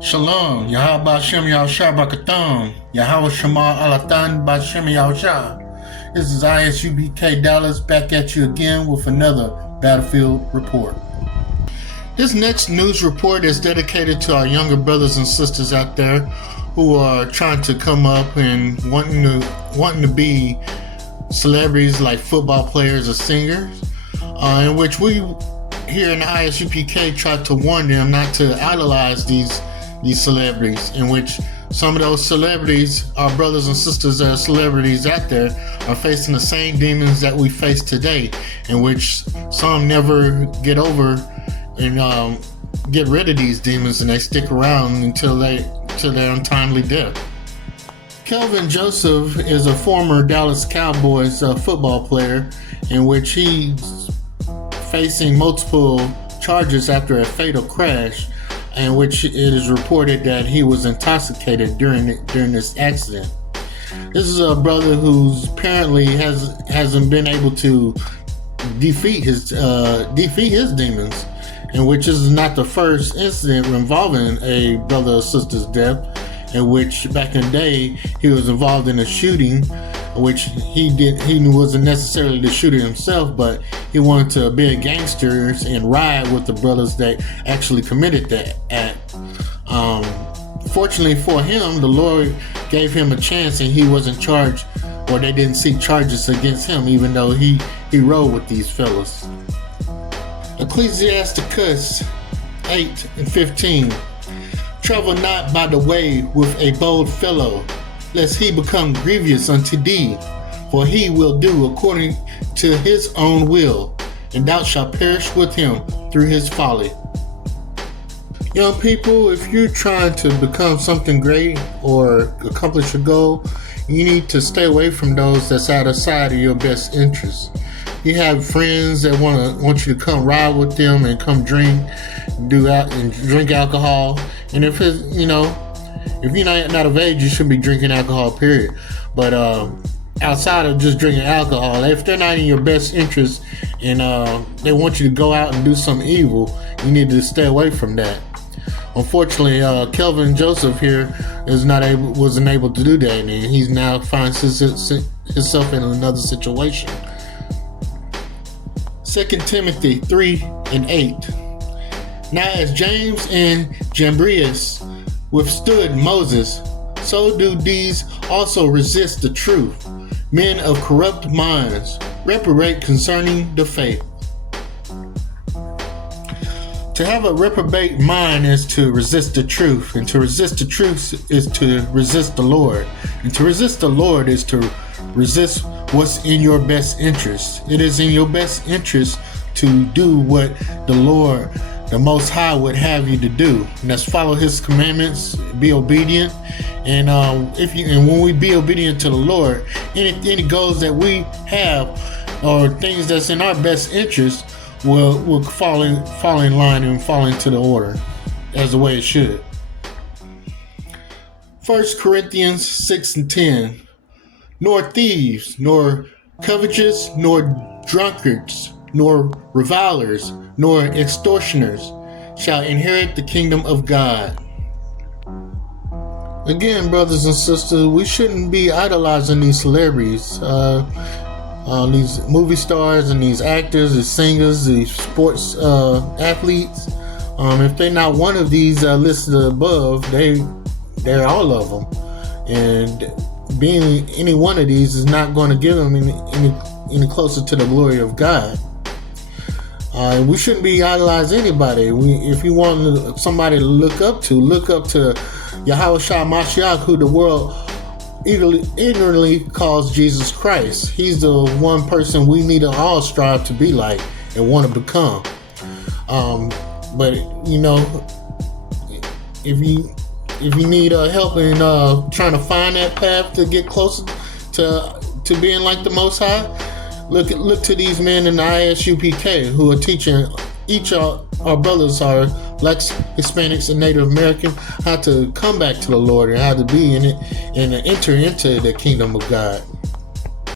Shalom, Yahweh Shem Yahushua Barakathon, Yahweh Shema Alatan Bashem Yahushua. This is ISUPK Dallas back at you again with another Battlefield Report. This next news report is dedicated to our younger brothers and sisters out there who are trying to come up and wanting to be celebrities like football players or singers, in which we here in the ISUPK try to warn them not to idolize these celebrities, in which some of those celebrities, our brothers and sisters that are celebrities out there, are facing the same demons that we face today, in which some never get over and get rid of these demons, and they stick around until their untimely death. Kelvin Joseph is a former Dallas Cowboys football player, in which he's facing multiple charges after a fatal crash, in which it is reported that he was intoxicated during this accident. This is a brother who's apparently hasn't been able to defeat his demons, and which is not the first incident involving a brother or sister's death, in which back in the day he was involved in a shooting, which he wasn't necessarily the shooter himself, but he wanted to be a gangster and ride with the brothers that actually committed that act. Fortunately for him, the Lord gave him a chance and he wasn't charged, or they didn't seek charges against him, even though he rode with these fellas. Ecclesiasticus 8:15. Travel not by the way with a bold fellow, lest he become grievous unto thee, for he will do according to his own will, and thou shalt perish with him through his folly. Young people, if you're trying to become something great or accomplish a goal, you need to stay away from those that's outside of your best interests. You have friends that want you to come ride with them and come drink alcohol, and if you're not of age, you shouldn't be drinking alcohol, period. But outside of just drinking alcohol, if they're not in your best interest and they want you to go out and do some evil, you need to stay away from that. Unfortunately, Kelvin Joseph here wasn't able to do that, and he now finds himself in another situation. 2 Timothy 3:8. Now as James and Jambres withstood Moses, so do these also resist the truth. Men of corrupt minds reprobate concerning the faith. To have a reprobate mind is to resist the truth, and to resist the truth is to resist the Lord, and to resist the Lord is to resist what's in your best interest. It is in your best interest to do what the Lord, the Most High, would have you to do, and that's follow His commandments, be obedient, and when we be obedient to the Lord, any goals that we have or things that's in our best interest will fall in line and fall into the order as the way it should. 1 Corinthians 6:10. Nor thieves, nor covetous, nor drunkards, nor revilers, nor extortioners shall inherit the kingdom of God. Again, brothers and sisters, we shouldn't be idolizing these celebrities, these movie stars and these actors, these singers, these sports athletes. If they're not one of these listed above, they're all of them, and being any one of these is not going to give them any closer to the glory of God. We shouldn't be idolizing anybody. If you want somebody to look up to Yahweh Shah Mashiach, who the world ignorantly calls Jesus Christ. He's the one person we need to all strive to be like and want to become. But if you need help in trying to find that path to get closer to being like the Most High, look to these men in the ISUPK who are teaching each of our brothers, our blacks, Hispanics, and Native American, how to come back to the Lord and how to be in it and enter into the kingdom of God.